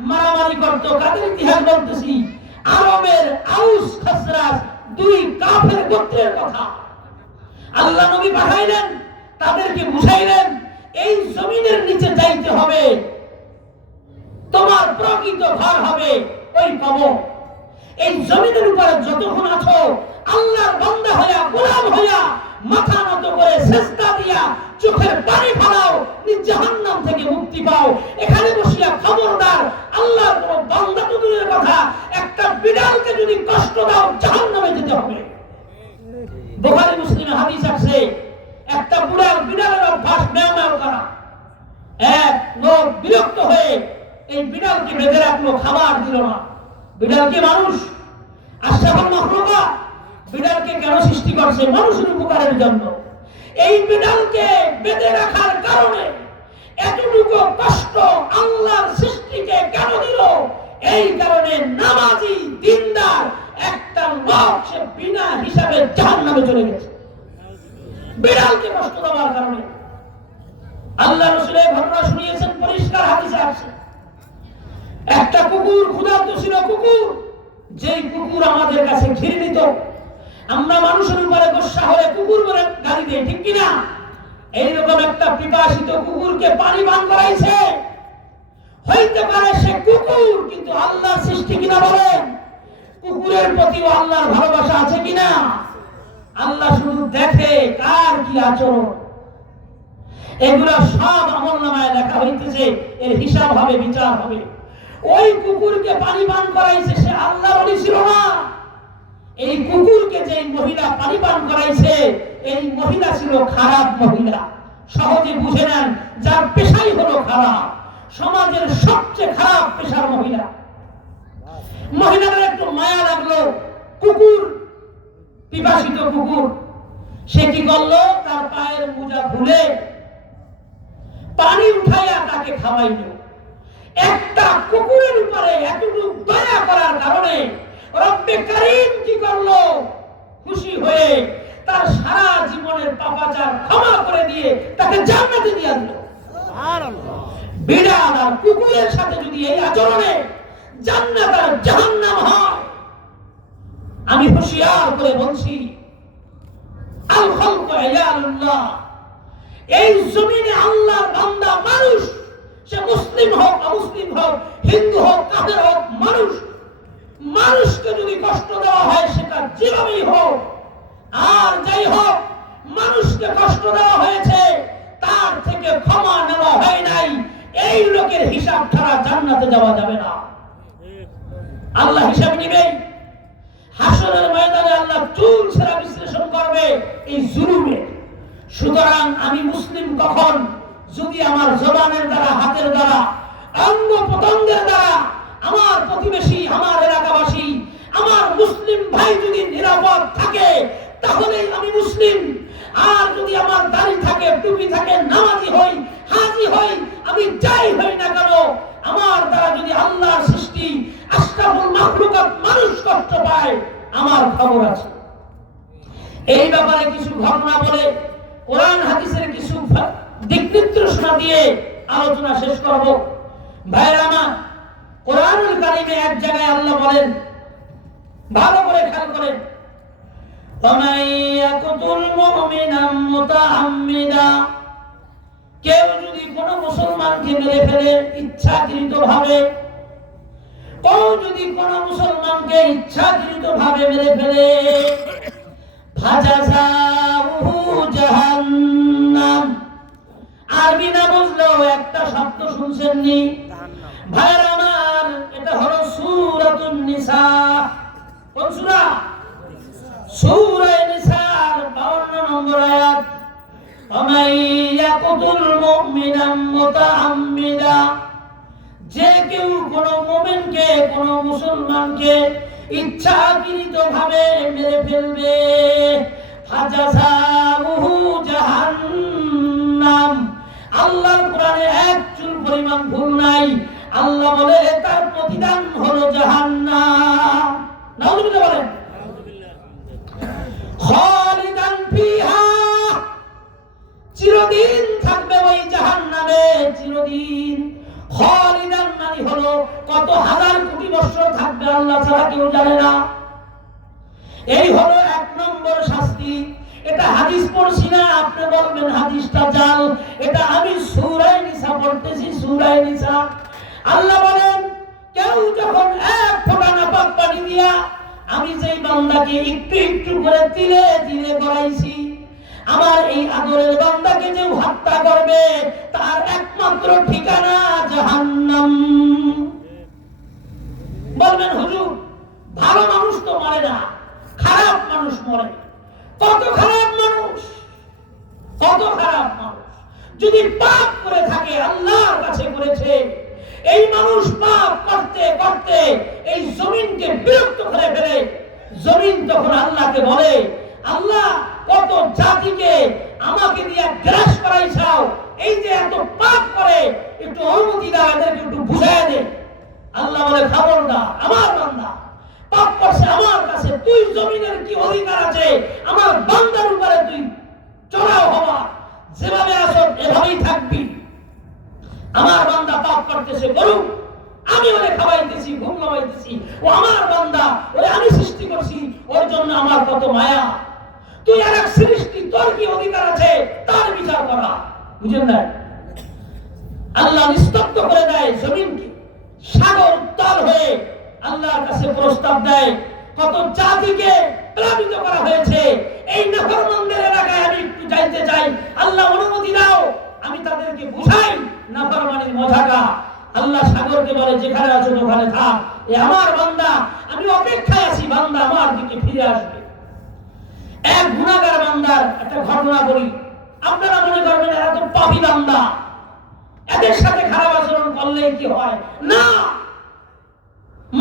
মারামারি করতো। কাদের ইতিহাস বলতেছি? আরবের আউস খাজরাজ দুই কাফের গোত্রের কথা। আল্লাহ নবী পাঠাইলেন, তাদেরকে বুঝাইলেন এই জমিনের নিচে যাইতে হবে, তোমার প্রকৃত ঘর হবে ওই কবর। এই জমিনের উপরে যতক্ষণ আছো আল্লাহর বান্দা হইয়া, গোলাম হইয়া, মাথা নত করে সিজদা দিয়া চোখের পানি ফেলাও, জাহান্নাম থেকে মুক্তি পাও। এখানে বসিয়া খবরদার আল্লাহর কোন বান্দা তো দূরের কথা, একটা বিড়ালকে যদি কষ্ট দাও জাহান্নামে যেতে হবে। বুখারী মুসলিমে হাদিস আছে, একটা বুড়ার বিড়ালের অভ্যাস ম্যাও ম্যাও করা। এক লোক বিরক্ত হয়ে এই বিড়ালকে বেঁধে রাখলো, খাবার দিল না। বিড়াল কি মানুষ? আশরাফুল মাখলুকাত। বিড়ালকে কেন সৃষ্টি করছে? মানুষের উপকারের জন্য। এই বিড়ালকে বেঁধে রাখার কারণে এতটুকু কষ্ট আল্লাহর সৃষ্টিকে কেন দিল? এই কারণে নামাজি দিনদার একটা লোক সে বিনা হিসাবে জাহান্নামে চলে গেছে, বিড়ালকে কষ্ট দেওয়ার কারণে। আল্লাহ রাসূল এই ঘটনা শুনিয়েছেন, পরিষ্কার হাদিসে আছে। একটা কুকুর ক্ষুধার্ত ছিল, কুকুর, যেই কুকুর আমাদের কাছে ঘৃণিত। আমরা মানুষের উপরে গোসা হলে কুকুর বলে গালি দেই, ঠিক কিনা? এইরকম একটা পিপাসিত কুকুরকে পানি পান করাইছে। হইতে পারে সে কুকুর, কিন্তু আল্লাহর সৃষ্টি কিনা বলেন? কুকুরের প্রতিও আল্লাহর ভালোবাসা আছে কিনা? আল্লাহ শুধু দেখে কার কি আচরণ। এগুলা সব আমলনামায় লেখা হইতেছে, এর হিসাব হবে, বিচার হবে। ওই কুকুরকে পানি পান করাইছে, সে আল্লাহর ওলি ছিল না। এই কুকুরকে যে মহিলা পানি পান করাইছে এই মহিলা ছিল খারাপ মহিলা। সহজে বুঝে নেন, যার পেশাই হলো খারাপ, সমাজের সবচেয়ে খারাপ পেশার মহিলা। মহিলাদের একটু মায়া লাগলো, কুকুর, পিপাসিত কুকুর, সে কি করলো, তার পায়ের মোজা খুলে পানি উঠাইয়া তাকে খাওয়াইলো। একটা কুকুরের উপরে এতটুকু দয়া করার কারণে রব্বে কারীম কি করলো, খুশি হয়ে তার সারা জীবনের পাপাচার ক্ষমা করে দিয়ে তাকে জান্নাতে দিয়ে দিল। সুবহানাল্লাহ। বিড়াল আর কুকুরের সাথে যদি এই আচরণে জান্নাত আর জাহান্নাম হয়, আমি হুঁশিয়ার করে বলছি, আল খালকু ইয়ালুল্লাহ, এই জমিনে আল্লাহর বান্দা মানুষ, সে মুসলিম হোক অমুসলিম হোক, হিন্দু হোক কাফের হোক, মানুষকে যদি কষ্ট দেওয়া হয় সেটা যেভাবেই হোক, আর যাই হোক, মানুষকে কষ্ট দেওয়া হয়েছে তার থেকে ক্ষমা নেওয়া হয় নাই, এই লোকের হিসাব ছাড়া জান্নাতে যাওয়া যাবে না। আল্লাহ হিসাব নিবে। হাসরের ময়দানে আল্লাহ চুল ছেঁড়া বিশ্লেষণ করবে এই জুলুমে। সুতরাং আমি মুসলিম কখন, যদি আমার জবানের দ্বারা, হাতের দ্বারা, অঙ্গ প্রত্যঙ্গের দ্বারা আমার প্রতিবেশী, আমার এলাকাবাসী, আমার মুসলিম ভাই যদি নিরাপদ থাকে তাহলেই আমি মুসলিম। আর যদি আমার দাড়ি থাকে, টুপি থাকে, নামাজি হই, হাজি হই, আমি যাই হই না কেন, আমার দ্বারা যদি আল্লাহর সৃষ্টি আশরাফুল মাখলুকাত মানুষ কষ্ট পায়, আমার খবর আছে। এই ব্যাপারে কিছু ঘটনা বলে কোরআন হাদিসের কিছু দিক নির্দেশনা দিয়ে আলোচনা শেষ করব। ভাইরা আমার, কোরআনুল কারীমে এক জায়গায় আল্লাহ বলেন, ভালো করে খেয়াল করেন, وَمَن يَقْتُلْ مُؤْمِنًا مُتَعَمِّدًا, কেউ যদি কোন মুসলমানকে মেরে ফেলে ইচ্ছাকৃতভাবে, কেউ যদি কোন মুসলমানকে ইচ্ছাকৃতভাবে মেরে ফেলে, ফাজাযাউহু জাহান্নাম, আরবি না বুঝলেও একটা শব্দ শুনছেননি ভাইরা আমার, এটা হলো সূরাতুন নিসা। কোন সূরা? সূরা নিসার 52 নম্বর আয়াত। وَمَن يَقْتُلْ مُؤْمِنًا مُتَعَمِّدًا, যে কেউ কোন মুমিনকে, কোন মুসলমানকে ইচ্ছাকৃতভাবে মেরে ফেলবে, ফাজাযাউহু জাহান্নাম, আল্লাহর কোরআনে এক চুল পরিমাণ ভুল নাই, আল্লাহ বলে তার প্রতিদান হলো জাহান্নাম। নাউযুবিল্লাহ বলেন। খালিদান ফিহা, চিরদিন থাকবে ওই জাহান্নামে, চিরদিন। খালিদান মানে হলো কত হাজার কোটি বছর থাকবে, আল্লাহ ছাড়া কেউ জানে না। এই হলো এক নম্বর শাস্তি। এটা হাদিস পড়ছি না, আপনি বলবেন হাদিসটা জাল, এটা আমি সূরা নিসা পড়তেছি, সূরা নিসা। আল্লাহ বলেন, কেউ যখন এক ফোঁটা নাপাক পানি দিয়া আমি যেই বান্দাকে একটু একটু করে তিলে তিলে গড়াইছি, আমার এই আদরের বান্দাকে যে হত্যা করবে তার একমাত্র ঠিকানা জাহান্নাম। বলবেন হুজুর, ভালো মানুষ তো মরে না, খারাপ মানুষ মরে। কত খারাপ মানুষ, কত খারাপ মানুষ যদি পাপ করে থাকে, আল্লাহর কাছে করেছে, এই মানুষ পাপ করতে করতে এই জমিনকে বিরক্ত করে ফেলে। জমিন তখন আল্লাহকে বলে, আল্লাহ কত জাতিকে আমাকে দিয়ে গ্রাস করাইছাও, এই যে এত পাপ করে, একটু অনুমতি দাও, এদেরকে একটু বুঝায় দে। আল্লাহ বলে, খবরদার, আমার বান্দা পাপ করছে আমার কাছে, তুই জমিনের কি অধিকার আছে আমার বান্দার উপরে তুই চড়াও হওয়া, যেভাবে আসো এভাবেই থাকবি। আমার বান্দা পাপ করতেছে, করুক, আমি ওরে খাওয়াইতেছি, ঘুম খাওয়াইতেছি, ও আমার বান্দা, ওরে আমি সৃষ্টি করছি, ওর জন্য আমার কত মায়া। তুই আর এক সৃষ্টি, তোর কি অধিকার আছে তার বিচার করা। বুঝেন না? আল্লাহ নিস্তব্ধ করে দেয় জমিনকে, সাগর উত্তাল হয়ে আল্লাহর কাছে প্রস্তাব দেয়, কত জাতিকে প্লাবিত করা হয়েছে, এই নাফরমানদের এলাকায় আমি একটু যাইতে চাই, আল্লাহ অনুমতি দাও, আমি তাদেরকে বুঝাই নাফরমানির মজাটা। আল্লাহ সাগরকে বলে, যেখানে আছো ওখানে থাক, এ আমার বান্দা, আমি অপেক্ষায় আছি বান্দা আমার দিকে ফিরে আসবে। এক গুনাহগার বান্দার একটা ঘটনা বলি, আপনারা মনে করবেন এরা তো পাপী বান্দা, এদের সাথে খারাপ আচরণ করলে কি হয়? না,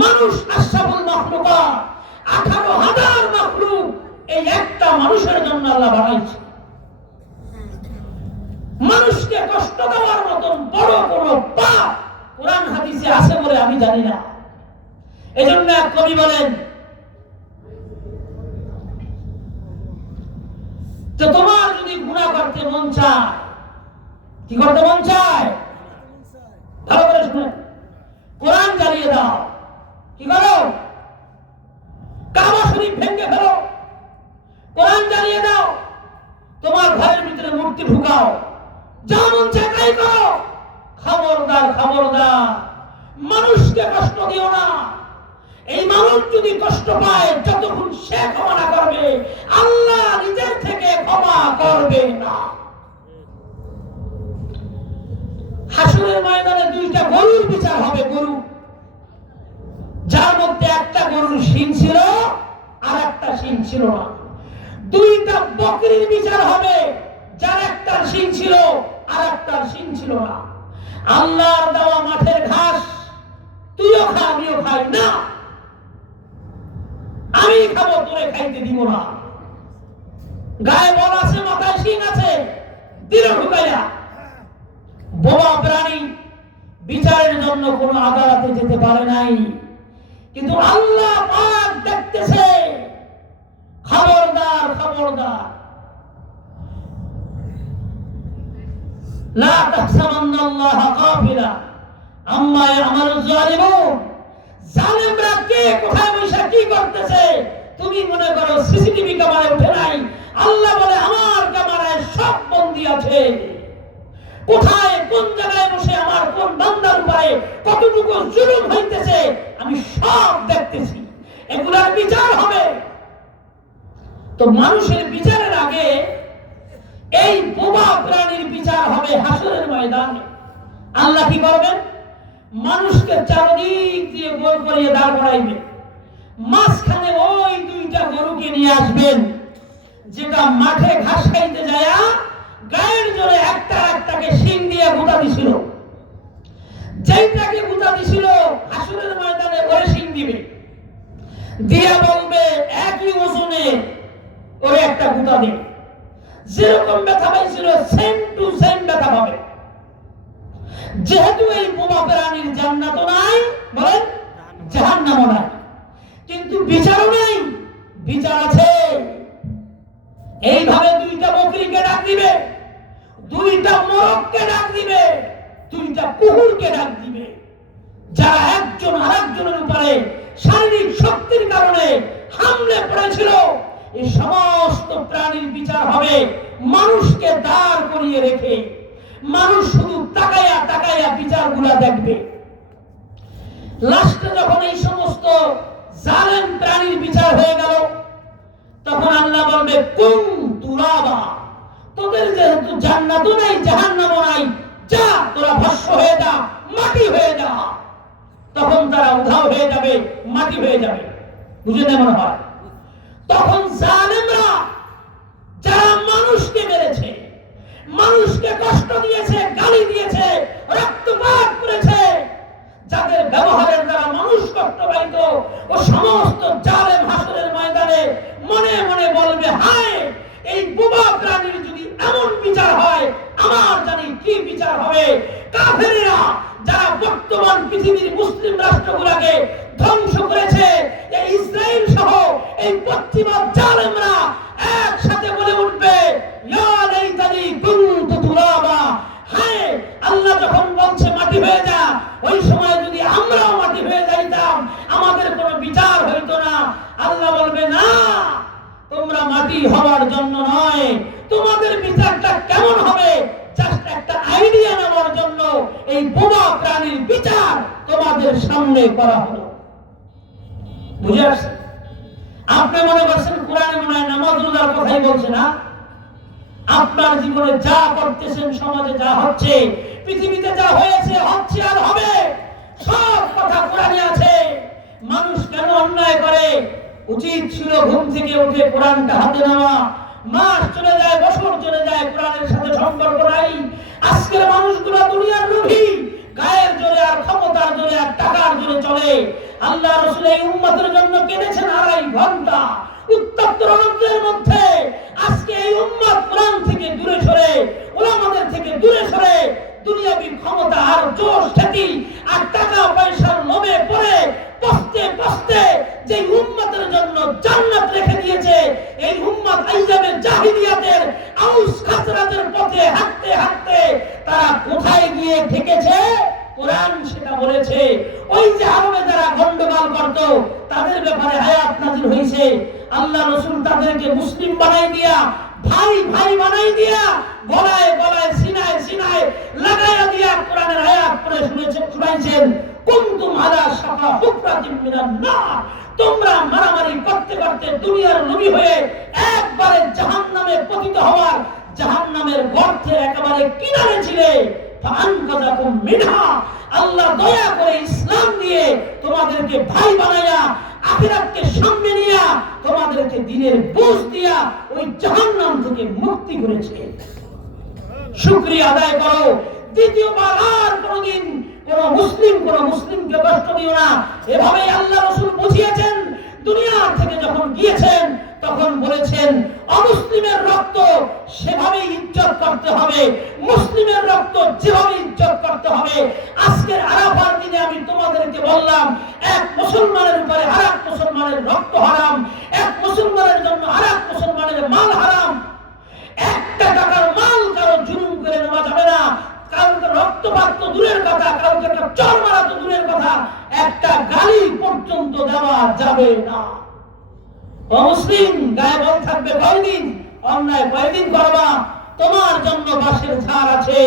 মানুষ আশরাফুল মাখলুকাত, 18,000 মাখলুক এই একটা মানুষের জন্য আল্লাহ বানাইছে। মানুষকে কষ্ট দেওয়ার মতন বড় কোন পাপ কোরআন হাদিসে আছে বলে আমি জানি না। এজন্য এক কবি বলেন যে তোমার যদি গুনাহ করতে মন চায়, কি করতে মন চায়? ভালো করে শুনে, কোরআন জ্বালিয়ে দাও। কি করো? কাবা শরীফ ভেঙে ফেলো, কোরআন জ্বালিয়ে দাও, তোমার ঘরের ভিতরে মূর্তি ঢুকাও, যা মন চায় তাই করো। খবরদার, খবরদার, মানুষকে কষ্ট দিও না। এই মানুষ যদি কষ্ট পায়, যতক্ষণ সে ক্ষমা না করবে, আল্লাহ নিজের থেকে ক্ষমা করবে না। হাসরের ময়দানে দুইটা গরুর বিচার হবে। গরু, যার মধ্যে একটা গরুর শিং ছিল আর একটা শিং ছিল না। দুইটা বকরির বিচার হবে, যার একটা শিং ছিল আর একটা শিং ছিল না। আল্লাহর দেওয়া মাঠের ঘাস তুইও খা, আমিও খাই না, আমি খাবো, তোরে খাইতে দিব না। গায়ে বল আছে, মাথায় শিং আছে, দিল ঢুকাইয়া। বোবা প্রাণী বিচারের জন্য কোন আদালতে যেতে পারে নাই, কিন্তু আল্লাহ পাক দেখতেছে। খবরদার, খবরদার, লা তাহসাবান্নাল্লাহ গাফিলা আম্মা ইয়ামালুয যালিমুন। জালেমরা কে কোথায় বসে কি করতেছে তুমি মনে করো সিসিটিভি ক্যামেরায় উঠে নাই? আল্লাহ বলে আমার ক্যামেরায় সব বন্দী আছে। কোথায় কোন জায়গায় বসে আমার কোন বান্দার উপরে কতটুকু জুলুম হইতেছে আমি সব দেখতেছি। এগুলার বিচার হবে। তো মানুষের বিচারের আগে এই বোবা প্রাণীর বিচার হবে হাসরের ময়দানে। আল্লাহ কি করবেন? মানুষকে চারদিক দিয়ে গোল করিয়ে দাঁড় করাইবেন, মাঝখানে ওই দুইটা গরুকে নিয়ে আসবেন, যেটা মাঠে ঘাস খাইতে যায় গায়ের জোরে একটা একটাকে শিং দিয়ে গুঁতা দিছিল। যেইটাকে গুঁতা দিছিল হাসরের ময়দানে ওরে শিং দিবে, দিয়া বলবে একই ওজনে ওরে একটা গুঁতা দিবে। যেরকম ব্যথা পাইছিল সেম টু সেম ব্যথা পাবে। যেহেতু এই বোমা প্রাণীর জান্নাত নাই, বলেন জাহান্নামও নাই, কিন্তু বিচারও নাই। বিচার আছে। এইভাবে দুইটা বকরিকে ডাক দিবে, দুইটা মোরগকে ডাক দিবে, দুইটা কুকুরকে ডাক দিবে। যারা একজন আরেকজনের উপরে শারীরিক শক্তির কারণে হামলে পড়েছিল, এই সমস্ত প্রাণীর বিচার হবে মানুষকে দাঁড় করিয়ে রেখে। মানুষ শুধু তাকাইয়া তাকাইয়া বিচারগুলা দেখবে। লাস্টে যখন এই সমস্ত জালেম প্রাণীর বিচার হয়ে গেল, তখন আল্লাহ বলবে কুম তুরাবা, তোদের যেহেতু জান্নাতও নাই জাহান্নামও নাই, যা তোরা ভস্ম হয়ে যা, মাটি হয়ে যা। তখন তারা উধাও হয়ে যাবে, মাটি হয়ে যাবে। বুঝে না মনে হয়? তখন জালেমরা যারা মানুষকে মেরেছে, মানুষকে কষ্ট দিয়েছে, গালি দিয়েছে, রক্তপাত করেছে, যাদের ব্যবহারের দ্বারা মানুষ কষ্ট পাইত, ও সমস্ত জালেম হাসরের ময়দানে মনে মনে বলবে হায়, এই বোবা প্রাণীর যদি এমন বিচার হয় আমার জানি কি বিচার হবে। কাফেরেরা যারা বর্তমান পৃথিবীর মুসলিম রাষ্ট্রগুলোকে ধ্বংস করেছে, এই ইসরায়েল সহ এই পশ্চিমা জালেমরা একসাথে বলে উঠবে ইয়া লাইতানি কুনতু তুরাবা। হায়, আল্লাহ যখন বলছে মাটি হয়ে যা, ওই সময় যদি আমরাও মাটি হয়ে যাইতাম আমাদের কোনো বিচার হইতো না। আল্লাহ বলবে না, তোমরা মাটি হওয়ার জন্য নয়, তোমাদের বিচারটা কেমন হবে জাস্ট একটা আইডিয়া নেওয়ার জন্য এই বোবা প্রাণীর বিচার তোমাদের সামনে করা হলো। বুঝে আসছে? আপনি মনে করছেন কোরআনে মনে হয় নামাজ রোজার কথাই বলছে না? আপনার জীবনে যা করতেছেন, সমাজে যা হচ্ছে, পৃথিবীতে যা হয়েছে, হচ্ছে আর হবে, সব কথা কোরআনে আছে। মানুষ কেন অন্যায় করে? উচিত ছিল ঘুম থেকে উঠে কোরআনটা হাতে নেওয়া। মাস চলে যায়, বছর চলে যায়, কোরআনের সাথে সম্পর্ক নাই। আজকের মানুষগুলো দুনিয়ার লোভী, গায়ের জোরে আর ক্ষমতার জোরে আর টাকার জোরে চলে। আল্লাহ রাসূল এই উম্মতের জন্য কেঁদেছেন 2.5 ঘন্টা উত্তপ্ত রৌদ্রের মধ্যে। আজকে এই উম্মত কোরআন থেকে দূরে সরে, উলামাদের থেকে দূরে সরে দুনিয়াবী ক্ষমতা আর জোশ খ্যাতি আর টাকা পয়সার লোভে পড়ে পস্তে পস্তে যে উম্মতের জন্য জান্নাত রেখে দিয়েছে, এই উম্মত আইয়ামে জাহিলিয়াতের আউস খাজরাজের পথে হাঁটতে হাঁটতে তারা কোথায় গিয়ে ঠেকেছে? কোরআন সেটা বলেছে। ওই যে আরবে যারা গন্ডগোল করত তাদের ব্যাপারে আয়াত নাযিল হয়েছে। আল্লাহ রাসূল তাদেরকে মুসলিম বানাই দিয়া, ভাই ভাই বানাই দিয়া, গলায় গলায় সিনায় সিনায় লাগায়া দিয়া কোরআনের আয়াত পড়ে শুনাইছেন, কুনতুম আলা শাফা হুফরাতিন মিনান নার। তোমরা মারামারি করতে করতে দুনিয়ার নবী হয়ে একবারে জাহান্নামে পতিত হওয়ার, জাহান্নামের গর্তের একেবারে কিনারে ছিলে। ফাআনকাযাকুম মিনহা। আল্লাহ দয়া করে ইসলাম দিয়ে তোমাদেরকে ভাই বানায়া, আখিরাতকে সামনে নিয়া, তোমাদেরকে দ্বীনের বুঝ দিয়া ওই জাহান্নাম থেকে মুক্তি করেছে। শুকরিয়া আদায় করো। দ্বিতীয়বার আর কোনদিন কোন মুসলিমকে কষ্ট দিও না। এভাবেই আল্লাহ রাসূল বুঝিয়েছেন। দুনিয়া থেকে যখন গিয়েছেন তখন বলেছেন, অমুসলিমের রক্ত সেভাবেই ইজ্জত করতে হবে, মুসলিমের রক্ত যেভাবে ইজ্জত করতে হবে। আজকের আরাফার দিনে আমি তোমাদেরকে বললাম, এক মুসলমানের উপরে আরেক মুসলমানের রক্ত হারাম, এক মুসলমানের জন্য আরেক মুসলমানের মাল হারাম। একটা টাকার মাল কারো জুলুম করে নেওয়া যাবে না। কাউকে রক্তপাত তো দূরের কথা, কাউকে একটা চর মারা তো দূরের কথা, একটা গালি পর্যন্ত দেওয়া যাবে না। অমুসলিম গায়ে বল থাকবে কয়দিন? অন্যায় কয়দিন করবা? তোমার জন্য বাঁশের ঝাড় আছে।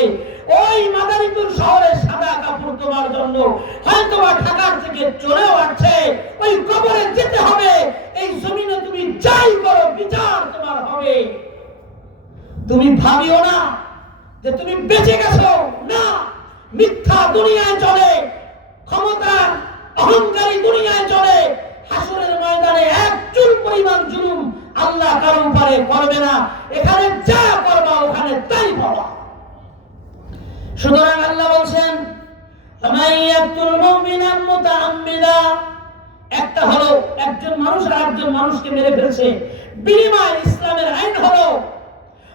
ওই মাদারীপুর শহরে সাদা কাপড় তোমার জন্য হয়তো বা ঢাকার থেকে চলেও আসছে। ওই কবরে যেতে হবে। এই জমিনে তুমি যাই করো বিচার তোমার হবে। তুমি ভাবিও না যে তুমি বেঁচে গেছো। না, মিথ্যা দুনিয়ায় চলে, ক্ষমতা অহংকারী দুনিয়ায় চলে। হাসরের ময়দানে এক চুল পরিমাণ জুলুম আল্লাহ কারো উপরে করবে না। এখানে যা করবা ওখানে তাই পাবা। সুতরাং আল্লাহ বলছেন, আমাইয়াতুল মুমিনান মুতাআম্মিদা। একটা হলো একজন মানুষ আর একজন মানুষকে মেরে ফেলছে, বিনিময় ইসলামের আইন হলো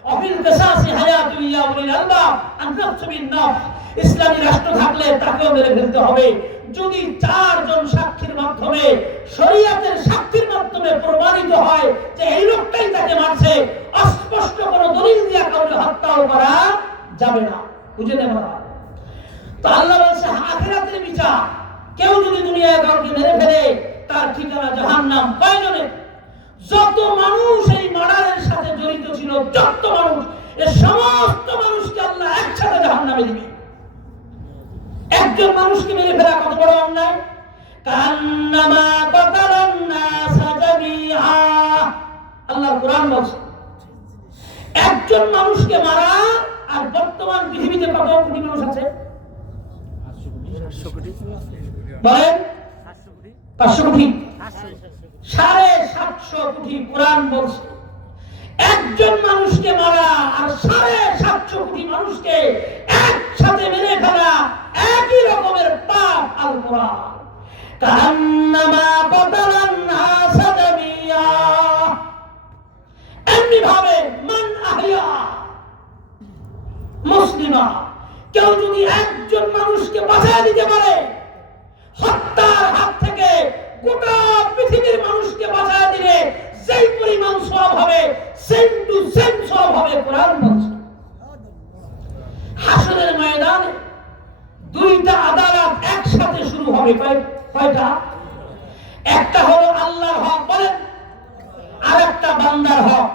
অফিল কিসাসি হায়াতু ইয়া উলিল আলবাব আন-নাফসু বিন-নাফস। ইসলামী রাষ্ট্র থাকলে তাকেও মেরে ফেলতে হবে। যদি 4 জন সাক্ষীর মাধ্যমে, শরীয়তের সাক্ষীর মাধ্যমে প্রমাণিত হয় যে এই লোকটাই তাকে মারছে, অস্পষ্ট কোনো দলিল দিয়ে কাউকে হত্যাও করা যাবে না। বুঝে নেব না। তো আল্লাহ বলছে আখিরাতের বিচার। কেউ যদি দুনিয়ায় কাউকে মেরে ফেলে তার ঠিকানা জাহান্নাম। কয়জনে? যত মানুষ এই মার্ডারের সাথে জড়িত ছিল, যত মানুষ, এই সমস্ত মানুষকে আল্লাহ একসাথে জাহান্নামে দিবে। একজন মানুষকে মেরে ফেলা কত বড় অন্যায়! কান্নামা কাতালান নাস জামিআ। আল্লাহর কোরআন বলছে একজন মানুষকে মারা। আর বর্তমান পৃথিবীতে কত কোটি মানুষ আছে? 500 কোটি। বলেন 500 কোটি, 750 কোটি। কোরআন বলছে একজন মানুষকে মারা আর 750 কোটি মানুষকে একসাথে মেরে ফেলা একই রকমের পাপ। আল কোরআন কান্নামা কাতালান নাস জামিআ। এমনি ভাবে মান আহইয়া মুসলিমা, কেউ যদি একজন মানুষকে বাঁচিয়ে দিতে পারে হত্যার হাত থেকে, গোটা পৃথিবীর মানুষকে বাঁচিয়ে দিলে যেই পরিমাণ সওয়াব হবে, সেম টু সেম সওয়াব হবে। কোরআন বলছে হাসরের ময়দানে 2টা আদালত একসাথে শুরু হবে। কয়টা? একটা হলো আল্লাহর হক বলেন, আর একটা বান্দার হক।